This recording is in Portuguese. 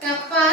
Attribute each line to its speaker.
Speaker 1: capaz.